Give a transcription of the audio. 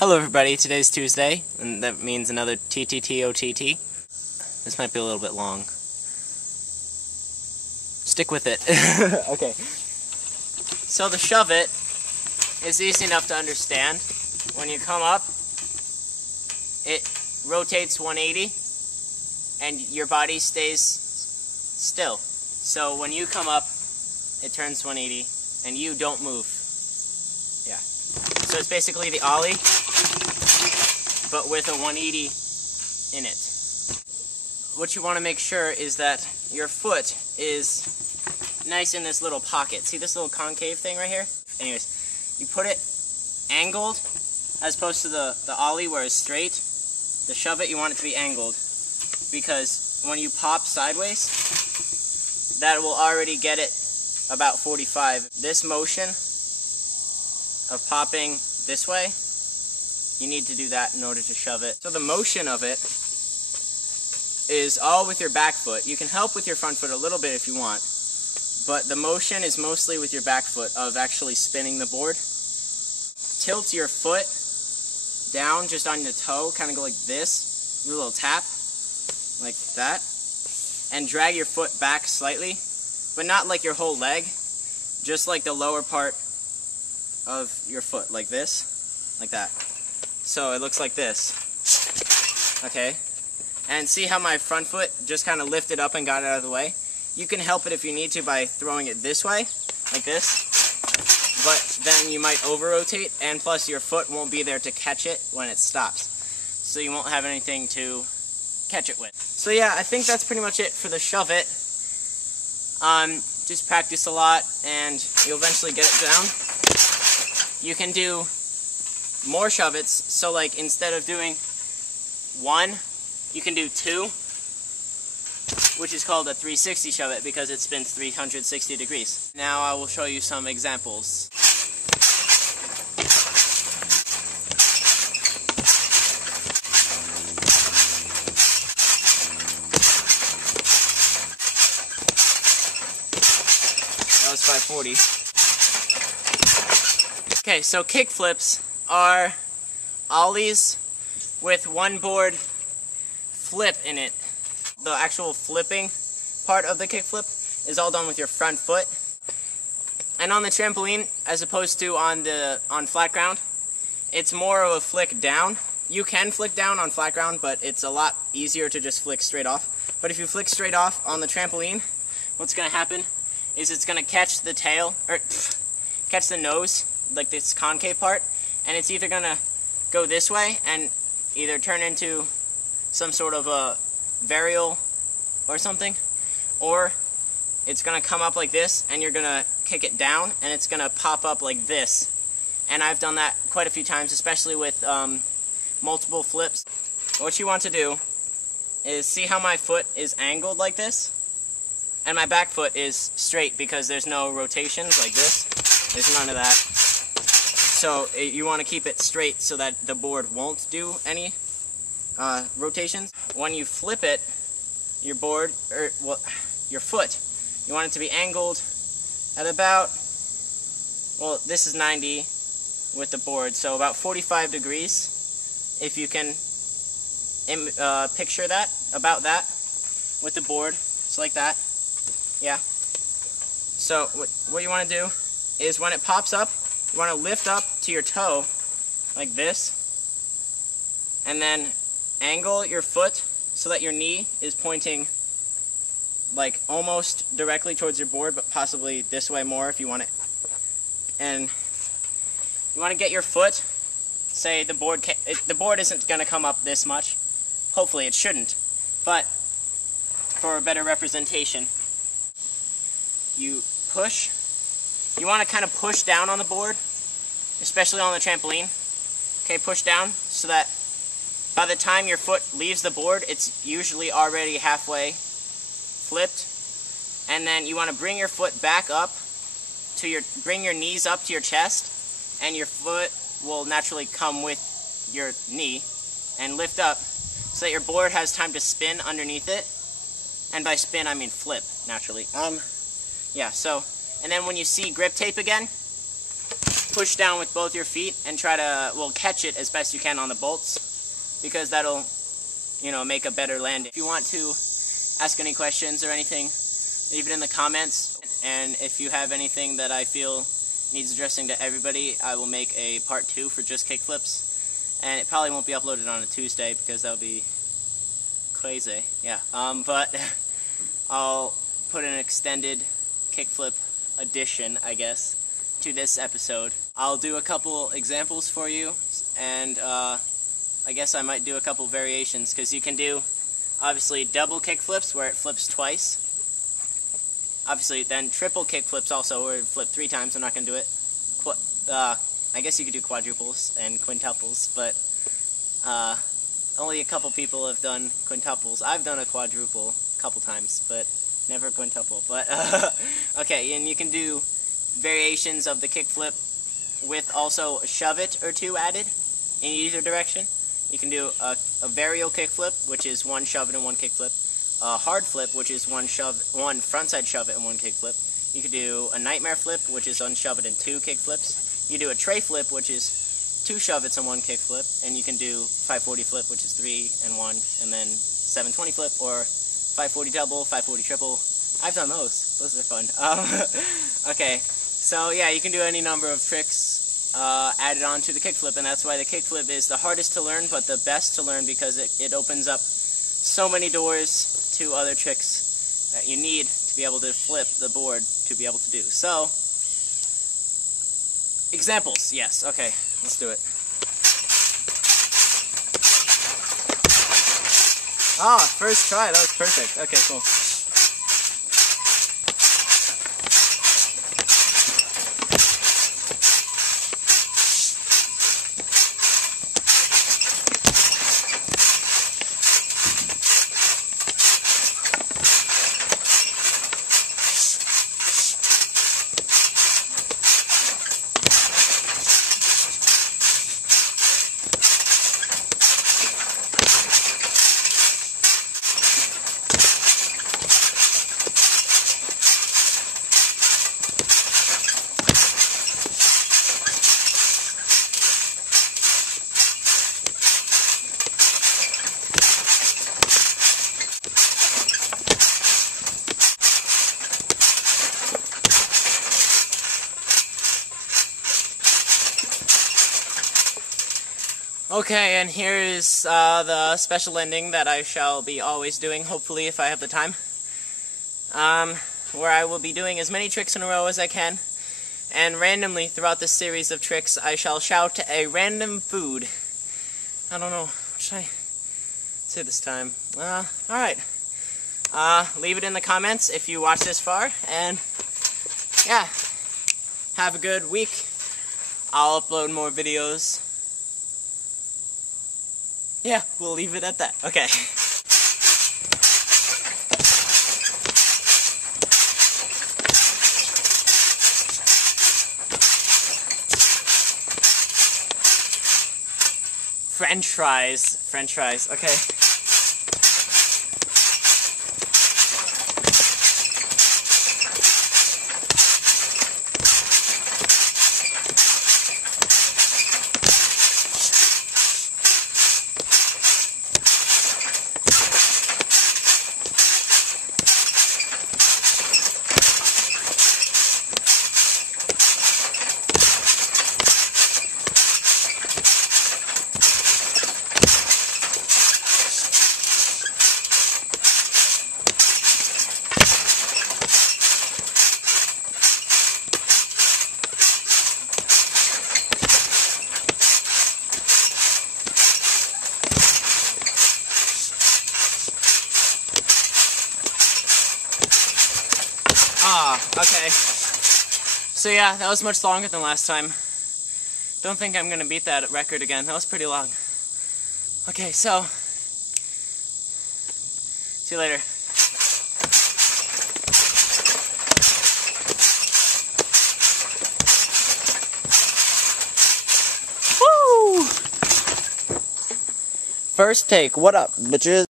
Hello everybody, today's Tuesday, and that means another TTTOTT. This might be a little bit long. Stick with it. Okay. So the shove it is easy enough to understand. When you come up, it rotates 180 and your body stays still. So when you come up, it turns 180 and you don't move. Yeah. So it's basically the ollie, but with a 180 in it. What you want to make sure is that your foot is nice in this little pocket. See this little concave thing right here? Anyways, you put it angled as opposed to the ollie where it's straight. The shove it, you want it to be angled because when you pop sideways, that will already get it about 45. This motion of popping this way, you need to do that in order to shove it. So the motion of it is all with your back foot. You can help with your front foot a little bit if you want, but the motion is mostly with your back foot of actually spinning the board. Tilt your foot down just on your toe, kind of go like this, do a little tap, like that, and drag your foot back slightly, but not like your whole leg, just like the lower part of your foot, like this, like that. So it looks like this, okay? And see how my front foot just kind of lifted up and got out of the way? You can help it if you need to by throwing it this way, like this, but then you might over-rotate, and plus your foot won't be there to catch it when it stops. So you won't have anything to catch it with. So yeah, I think that's pretty much it for the shove it. Just practice a lot and you'll eventually get it down. You can do more shove-its, so like instead of doing one, you can do two, which is called a 360 shove-it because it spins 360 degrees. Now I will show you some examples. That was 540. Okay, so kickflips are ollies with one board flip in it. The actual flipping part of the kickflip is all done with your front foot. And on the trampoline, as opposed to on flat ground, it's more of a flick down. You can flick down on flat ground, but it's a lot easier to just flick straight off. But if you flick straight off on the trampoline, what's going to happen is it's going to catch the tail, or catch the nose, like this concave part, and it's either going to go this way and either turn into some sort of a varial or something, or it's going to come up like this and you're going to kick it down and it's going to pop up like this. And I've done that quite a few times, especially with multiple flips. What you want to do is see how my foot is angled like this, and my back foot is straight because there's no rotations like this. There's none of that. So you want to keep it straight so that the board won't do any rotations. When you flip it, your board, or well, your foot, you want it to be angled at about, well, this is 90 with the board, so about 45 degrees, if you can picture that, about that, with the board, so like that, yeah. So what you want to do is when it pops up, you want to lift up to your toe, like this, and then angle your foot so that your knee is pointing like almost directly towards your board, but possibly this way more if you want it. And you want to get your foot, say the board isn't going to come up this much. Hopefully it shouldn't, but for a better representation, you push. You want to kind of push down on the board, especially on the trampoline. Okay, push down so that by the time your foot leaves the board, it's usually already halfway flipped. And then you want to bring your foot back up to bring your knees up to your chest, and your foot will naturally come with your knee and lift up so that your board has time to spin underneath it. And by spin, I mean flip, naturally. Yeah, so, and then when you see grip tape again, push down with both your feet and try to, well, catch it as best you can on the bolts, because that'll, you know, make a better landing. If you want to ask any questions or anything, leave it in the comments, and if you have anything that I feel needs addressing to everybody, I will make a part 2 for just kickflips, and it probably won't be uploaded on a Tuesday because that would be crazy, yeah, but I'll put an extended kickflip edition, I guess, to this episode. I'll do a couple examples for you, and I guess I might do a couple variations, because you can do, obviously, double kickflips where it flips twice. Obviously, then triple kickflips also, where it flip 3 times. I'm not going to do it. I guess you could do quadruples and quintuples, but only a couple people have done quintuples. I've done a quadruple a couple times, but never a quintuple. But okay, and you can do variations of the kickflip with also a shove-it or 2 added in either direction. You can do a varial kickflip, which is 1 shove-it and 1 kickflip. A hard flip, which is 1 frontside shove-it and 1 kickflip. You could do a nightmare flip, which is unshove-it and 2 kickflips. You can do a tray flip, which is 2 shove-its and 1 kickflip. And you can do 540 flip, which is 3 and 1, and then 720 flip, or 540 double, 540 triple. I've done those. Those are fun. Okay, so yeah, you can do any number of tricks added on to the kickflip, and that's why the kickflip is the hardest to learn, but the best to learn, because it opens up so many doors to other tricks that you need to be able to flip the board to be able to do. So, examples, yes, okay, let's do it. Ah, first try, that was perfect. Okay, cool. Okay, and here is the special ending that I shall be always doing, hopefully, if I have the time. Where I will be doing as many tricks in a row as I can, and randomly throughout this series of tricks, I shall shout a random food. I don't know, what should I say this time? Alright. Leave it in the comments if you watch this far, and yeah, have a good week. I'll upload more videos. Yeah, we'll leave it at that. Okay. French fries, okay. Okay. So yeah, that was much longer than last time. Don't think I'm gonna beat that record again. That was pretty long. Okay, so see you later. Woo! First take, what up, bitches?